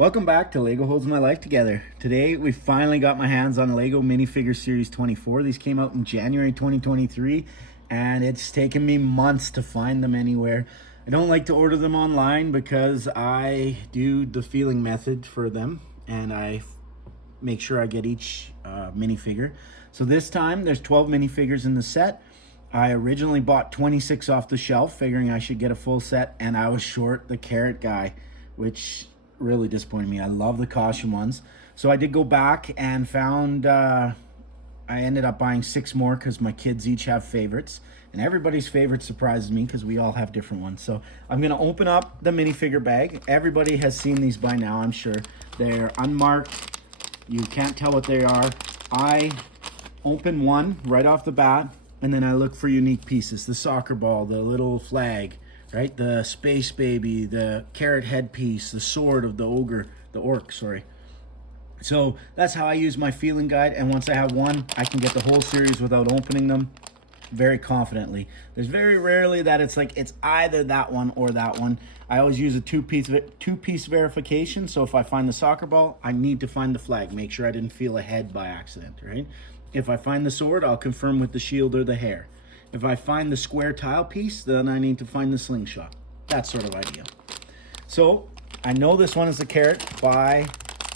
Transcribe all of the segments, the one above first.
Welcome back to Lego Holds My Life Together. Today we finally got my hands on Lego Minifigure Series 24. These came out in January 2023 and it's taken me months to find them anywhere. I don't like to order them online because I do the feeling method for them and I make sure I get each minifigure. So this time there's 12 minifigures in the set. I originally bought 26 off the shelf figuring I should get a full set, and I was short the Carrot Guy, which really disappointed me. I love the costume ones. So I did go back and found, I ended up buying 6 more because my kids each have favorites. And everybody's favorite surprises me because we all have different ones. So I'm going to open up the minifigure bag. Everybody has seen these by now, I'm sure. They're unmarked. You can't tell what they are. I open one right off the bat, and then I look for unique pieces. The soccer ball, the little flag, right? The space baby, the carrot headpiece, the sword of the ogre, the orc, sorry. So that's how I use my feeling guide, and once I have one, I can get the whole series without opening them very confidently. There's very rarely that it's like it's either that one or that one. I always use a two-piece verification, so if I find the soccer ball, I need to find the flag. Make sure I didn't feel a head by accident, right? If I find the sword, I'll confirm with the shield or the hair. If I find the square tile piece, then I need to find the slingshot. That sort of idea. So I know this one is the carrot by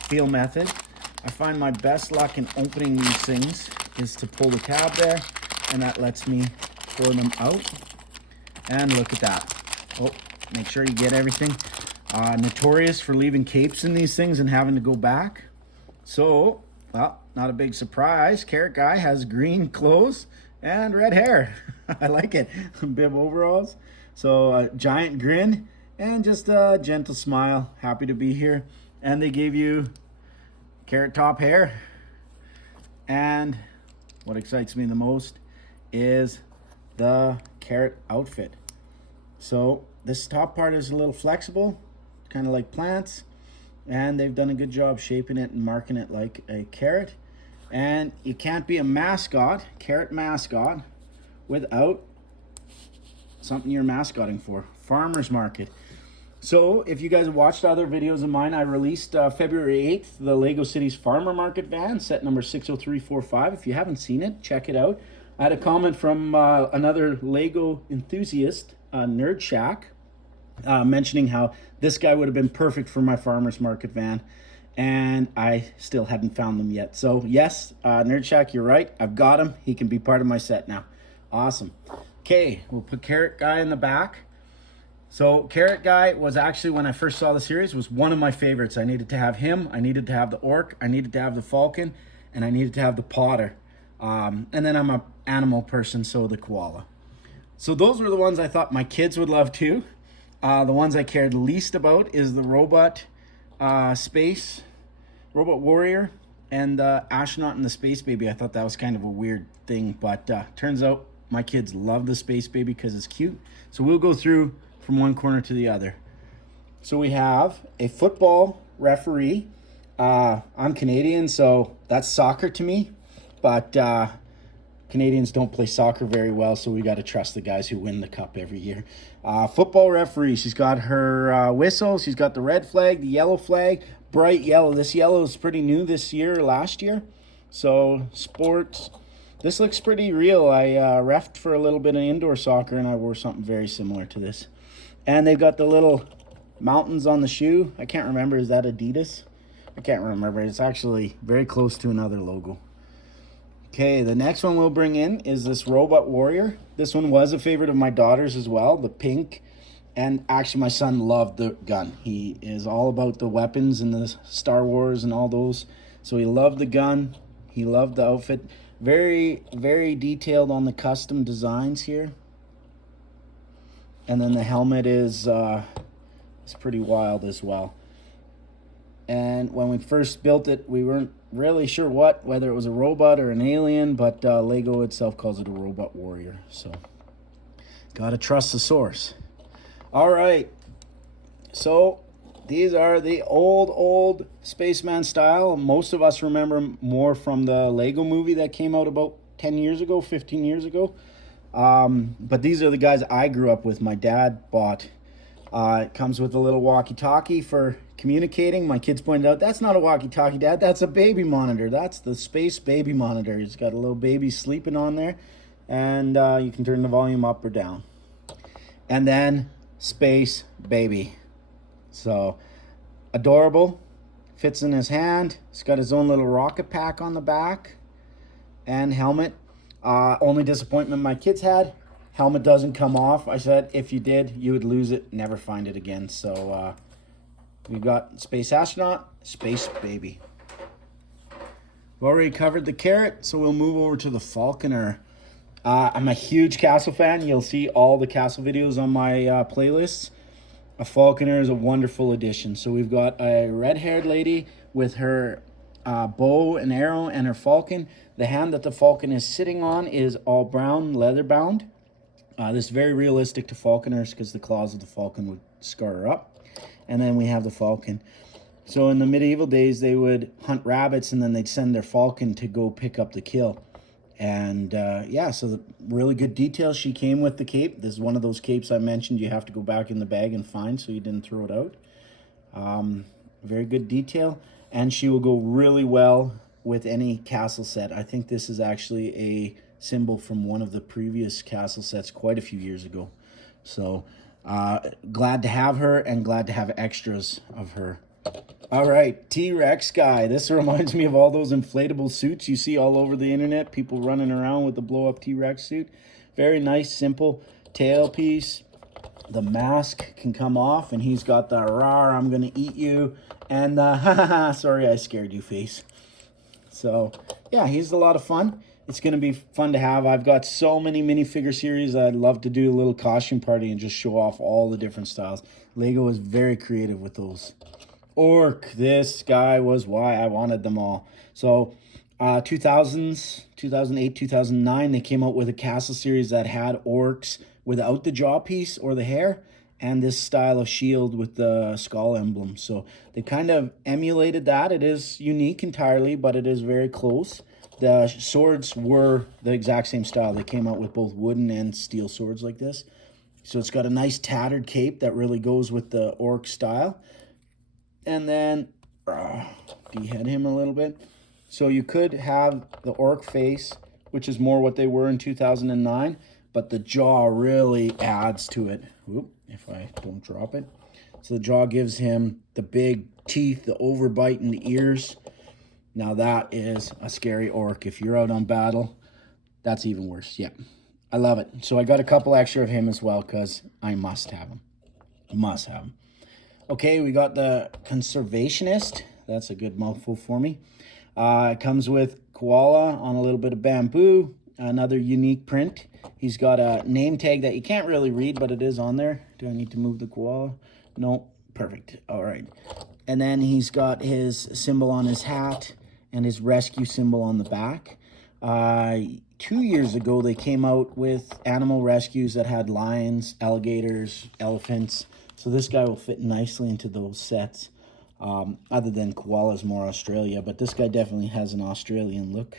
feel method. I find my best luck in opening these things is to pull the tab there, and that lets me pour them out. And look at that. Oh, make sure you get everything. Notorious for leaving capes in these things and having to go back. So, well, not a big surprise. Carrot Guy has green clothes and red hair. I like it. Bib overalls. So a giant grin and just a gentle smile. Happy to be here. And they gave you carrot top hair. And what excites me the most is the carrot outfit. So this top part is a little flexible, kind of like plants. And they've done a good job shaping it and marking it like a carrot. And you can't be a mascot, carrot mascot, without something you're mascotting for. Farmer's market. So if you guys have watched other videos of mine, I released February 8th, the Lego Cities Farmer Market van, set number 60345. If you haven't seen it, check it out. I had a comment from another Lego enthusiast, Nerd Shack, mentioning how this guy would have been perfect for my farmer's market van, and I still hadn't found them yet. So yes, Nerd Shack, you're right, I've got him. He can be part of my set now. Awesome. Okay, we'll put Carrot Guy in the back. So Carrot Guy was actually, when I first saw the series, was one of my favorites. I needed to have him, I needed to have the orc, I needed to have the falcon, and I needed to have the potter. And then I'm an animal person, so the koala. So those were the ones I thought my kids would love too. The ones I cared least about is the robot robot warrior, and the astronaut and the space baby. I thought that was kind of a weird thing, but turns out my kids love the space baby because it's cute. So we'll go through from one corner to the other. So we have a football referee. I'm Canadian, so that's soccer to me, but Canadians don't play soccer very well, so we got to trust the guys who win the cup every year. Football referee, she's got her whistle, she's got the red flag, the yellow flag, bright yellow. This yellow is pretty new this year, last year. So sports, this looks pretty real. I refed for a little bit of indoor soccer, and I wore something very similar to this. And they've got the little mountains on the shoe. I can't remember, is that Adidas? I can't remember. It's actually very close to another logo. Okay, the next one we'll bring in is this robot warrior. This one was a favorite of my daughter's as well, the pink. And actually my son loved the gun. He is all about the weapons and the Star Wars and all those. So he loved the gun. He loved the outfit. Very, very detailed on the custom designs here. And then the helmet is pretty wild as well. And when we first built it, we weren't really sure whether it was a robot or an alien, but Lego itself calls it a robot warrior. So, gotta trust the source. All right, so these are the old Spaceman style. Most of us remember more from the Lego movie that came out about 10 years ago, 15 years ago. But these are the guys I grew up with. My dad bought It comes with a little walkie-talkie for communicating. My kids pointed out, that's not a walkie-talkie, Dad. That's a baby monitor. That's the space baby monitor. It's got a little baby sleeping on there, and you can turn the volume up or down. And then Space Baby. So adorable. Fits in his hand. He's got his own little rocket pack on the back and helmet. Only disappointment my kids had, helmet doesn't come off. I said if you did, you would lose it, never find it again. So we've got Space Astronaut, Space Baby. We've already covered the Carrot, so we'll move over to the Falconer. I'm a huge Castle fan. You'll see all the Castle videos on my playlists. A Falconer is a wonderful addition. So we've got a red-haired lady with her bow and arrow and her falcon. The hand that the falcon is sitting on is all brown, leather bound. This is very realistic to falconers because the claws of the falcon would scar her up. And then we have the falcon. So in the medieval days, they would hunt rabbits and then they'd send their falcon to go pick up the kill. And yeah, so the really good details. She came with the cape. This is one of those capes I mentioned you have to go back in the bag and find so you didn't throw it out. Very good detail. And she will go really well with any castle set. I think this is actually a symbol from one of the previous castle sets quite a few years ago. So glad to have her and glad to have extras of her. All right, TRex Guy. This reminds me of all those inflatable suits you see all over the internet. People running around with the blow-up T-Rex suit. Very nice, simple tailpiece. The mask can come off, and he's got the rawr, I'm going to eat you, and the ha sorry I scared you face. So, yeah, he's a lot of fun. It's going to be fun to have. I've got so many minifigure series. I'd love to do a little costume party and just show off all the different styles. Lego is very creative with those. Orc, this guy was why I wanted them all. So 2000s, 2008, 2009, they came out with a castle series that had orcs without the jaw piece or the hair and this style of shield with the skull emblem. So they kind of emulated that. It is unique entirely, but it is very close. The swords were the exact same style. They came out with both wooden and steel swords like this. So it's got a nice tattered cape that really goes with the orc style. And then dehead him a little bit. So you could have the orc face, which is more what they were in 2009, but the jaw really adds to it. Oop, if I don't drop it. So the jaw gives him the big teeth, the overbite in the ears. Now that is a scary orc. If you're out on battle, that's even worse. Yeah, I love it. So I got a couple extra of him as well because I must have him. Must have him. Okay, we got the Conservationist. That's a good mouthful for me. It comes with koala on a little bit of bamboo. Another unique print. He's got a name tag that you can't really read, but it is on there. Do I need to move the koala? No, perfect. All right. And then he's got his symbol on his hat and his rescue symbol on the back. 2 years ago, they came out with animal rescues that had lions, alligators, elephants. So this guy will fit nicely into those sets. Other than koala's more Australia, but this guy definitely has an Australian look.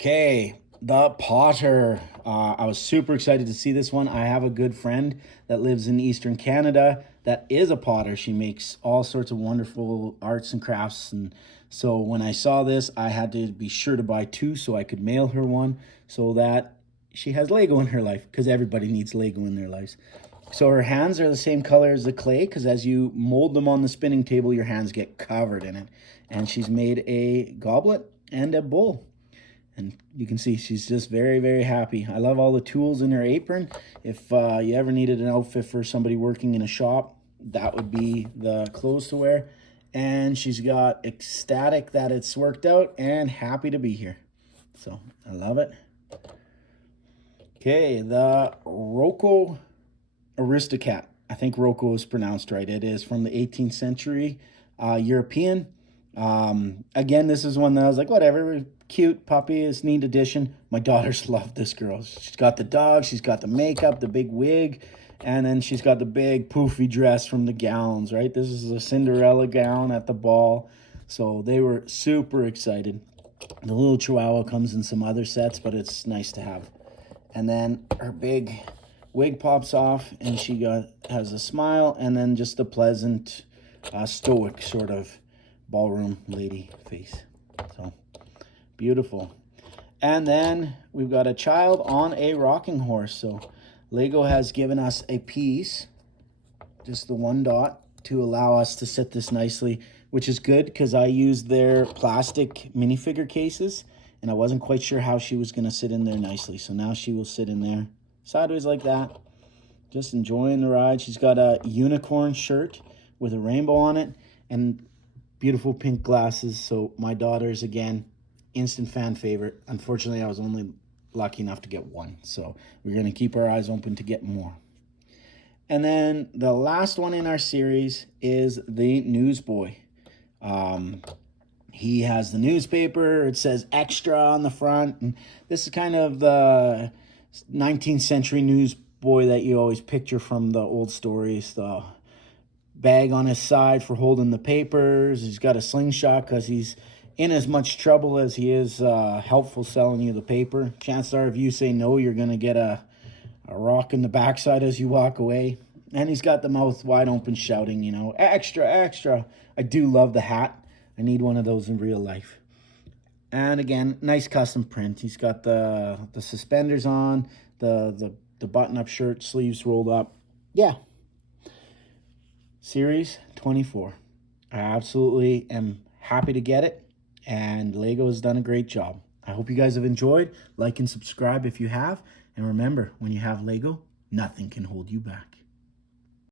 Okay, the Potter. I was super excited to see this one. I have a good friend that lives in Eastern Canada that is a potter. She makes all sorts of wonderful arts and crafts. And so when I saw this, I had to be sure to buy two so I could mail her one so that she has Lego in her life, because everybody needs Lego in their lives. So her hands are the same color as the clay, because as you mold them on the spinning table, your hands get covered in it. And she's made a goblet and a bowl. And you can see she's just very, very happy. I love all the tools in her apron. If you ever needed an outfit for somebody working in a shop, that would be the clothes to wear. And she's got ecstatic that it's worked out and happy to be here. So I love it. Okay, the Rococo Aristocat. I think Rococo is pronounced right. It is from the 18th century, European. Again, this is one that I was like, whatever, cute puppy, it's neat addition. My daughters love this girl. She's got the dog, she's got the makeup, the big wig, and then she's got the big poofy dress from the gowns, right? This is a Cinderella gown at the ball. So they were super excited. The little chihuahua comes in some other sets, but it's nice to have. And then her big wig pops off and she has a smile, and then just a pleasant, stoic sort of ballroom lady face. So beautiful. And then we've got a child on a rocking horse. So Lego has given us a piece, just the one dot, to allow us to set this nicely, which is good because I used their plastic minifigure cases and I wasn't quite sure how she was going to sit in there nicely. So now she will sit in there sideways like that, just enjoying the ride. She's got a unicorn shirt with a rainbow on it and beautiful pink glasses. So my daughter's, again, instant fan favorite. Unfortunately, I was only lucky enough to get one, so we're going to keep our eyes open to get more. And then the last one in our series is the newsboy. He has the newspaper. It says extra on the front. And this is kind of the 19th century newsboy that you always picture from the old stories. The bag on his side for holding the papers. He's got a slingshot because he's in as much trouble as he is helpful selling you the paper. Chances are if you say no, you're going to get a rock in the backside as you walk away. And he's got the mouth wide open shouting, you know, extra, extra. I do love the hat. I need one of those in real life. And again, nice custom print. He's got the suspenders on, the button-up shirt, sleeves rolled up. Yeah. Series 24. I absolutely am happy to get it. And Lego has done a great job. I hope you guys have enjoyed. Like and subscribe if you have. And remember, when you have Lego, nothing can hold you back.